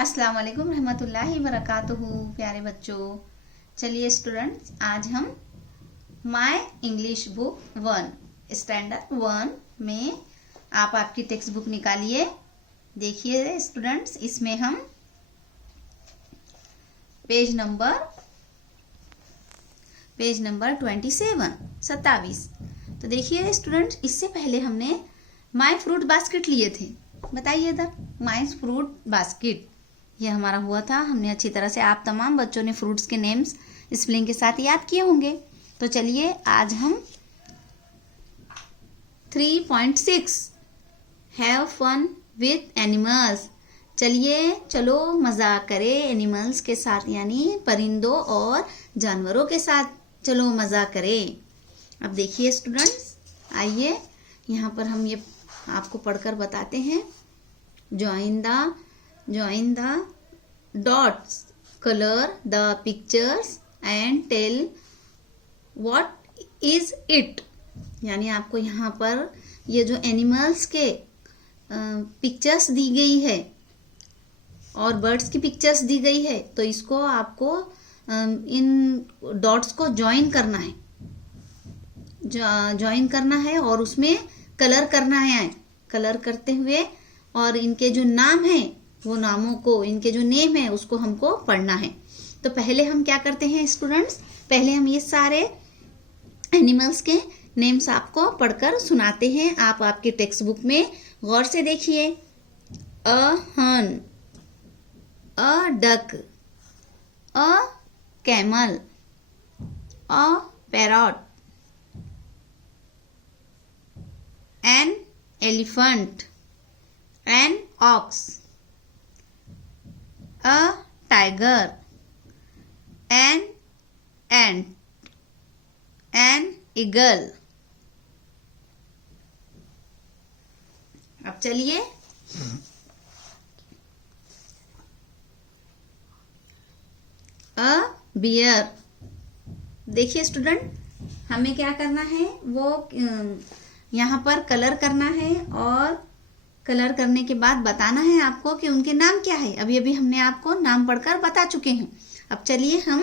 अस्सलाम वालेकुम रहमतुल्लाहि वबरकातुहू। प्यारे बच्चों, चलिए स्टूडेंट्स, आज हम माय इंग्लिश बुक 1 स्टैंडर्ड 1 में आप आपकी टेक्स्ट बुक निकालिए। देखिए स्टूडेंट्स, इसमें हम पेज नंबर 27। तो देखिए स्टूडेंट्स, इससे पहले हमने माय फ्रूट बास्केट लिए थे। बताइए इधर, माय फ्रूट बास्केट ये हमारा हुआ था। हमने अच्छी तरह से, आप तमाम बच्चों ने फ्रूट्स के नेम्स स्पेलिंग के साथ याद किए होंगे। तो चलिए आज हम 3.6 हैव फन विथ एनिमल्स। चलो मजा करें एनिमल्स के साथ, यानी परिंदों और जानवरों के साथ चलो मजा करें। अब देखिए स्टूडेंट्स, आइए यहाँ पर हम ये आपको पढ़कर बताते हैं। Join the dots, color the pictures and tell what is it। यानी आपको यहाँ पर ये जो एनिमल्स के पिक्चर्स दी गई है और बर्ड्स की पिक्चर्स दी गई है, तो इसको आपको इन डॉट्स को ज्वाइन करना है और उसमें कलर करना है। कलर करते हुए और इनके जो नाम है, वो नामों को, इनके जो नेम है उसको हमको पढ़ना है। तो पहले हम क्या करते हैं स्टूडेंट्स, पहले हम ये सारे एनिमल्स के नेम्स आपको पढ़कर सुनाते हैं। आप आपकी टेक्स्ट बुक में गौर से देखिए। अ हन, a duck, a camel, a parrot, an elephant, an ox, a tiger, an ant, an eagle। अब चलिए a bear। देखिए स्टूडेंट, हमें क्या करना है, वो यहाँ पर कलर करना है और कलर करने के बाद बताना है आपको कि उनके नाम क्या है। अभी हमने आपको नाम पढ़कर बता चुके हैं। अब चलिए हम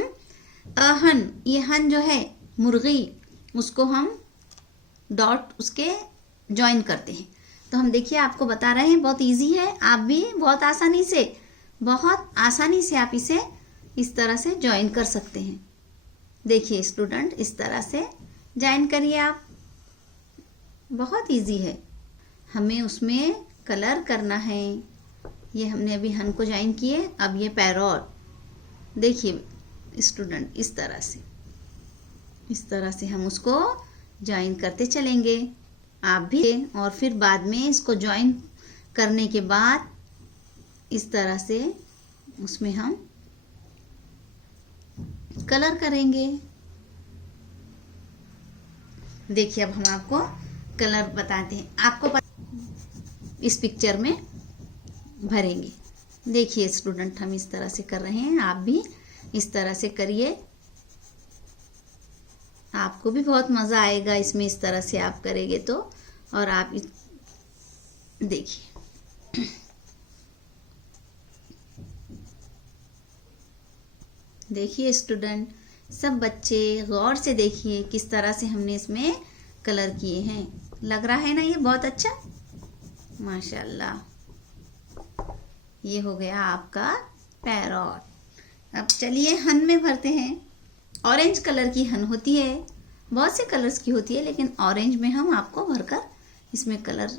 अहन, ये हन जो है मुर्गी, उसको हम डॉट उसके ज्वाइन करते हैं। तो हम देखिए आपको बता रहे हैं, बहुत इजी है। आप भी बहुत आसानी से आप इसे इस तरह से ज्वाइन कर सकते हैं। देखिए स्टूडेंट, इस तरह से ज्वाइन करिए आप, बहुत इजी है। हमें उसमें कलर करना है। ये हमने अभी हन को ज्वाइन किए। अब ये पैरट, देखिए स्टूडेंट, इस तरह से हम उसको ज्वाइन करते चलेंगे। आप भी, और फिर बाद में इसको ज्वाइन करने के बाद इस तरह से उसमें हम कलर करेंगे। देखिए अब हम आपको कलर बताते हैं। आपको इस पिक्चर में भरेंगे। देखिए स्टूडेंट, हम इस तरह से कर रहे हैं, आप भी इस तरह से करिए। आपको भी बहुत मज़ा आएगा इसमें, इस तरह से आप करेंगे तो। और आप देखिए स्टूडेंट, सब बच्चे गौर से देखिए किस तरह से हमने इसमें कलर किए हैं। लग रहा है ना ये बहुत अच्छा, माशाल्लाह। ये हो गया आपका पैरट। अब चलिए हन में भरते हैं। ऑरेंज कलर की हन होती है, बहुत से कलर्स की होती है, लेकिन ऑरेंज में हम आपको भरकर इसमें कलर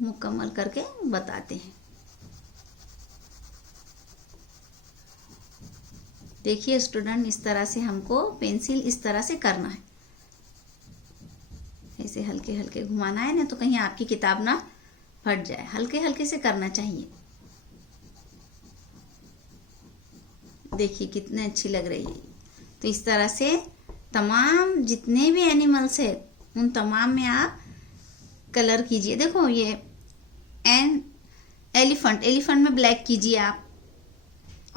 मुकम्मल करके बताते हैं। देखिए स्टूडेंट, इस तरह से हमको पेंसिल इस तरह से करना है, ऐसे हल्के हल्के घुमाना है ना, तो कहीं आपकी किताब ना फट जाए। हल्के हल्के से करना चाहिए। देखिए कितने अच्छी लग रही है। तो इस तरह से तमाम जितने भी एनिमल्स है, उन तमाम में आप कलर कीजिए। देखो ये एलिफेंट में ब्लैक कीजिए आप,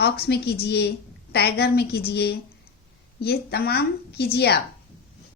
ऑक्स में कीजिए, टाइगर में कीजिए, ये तमाम कीजिए आप।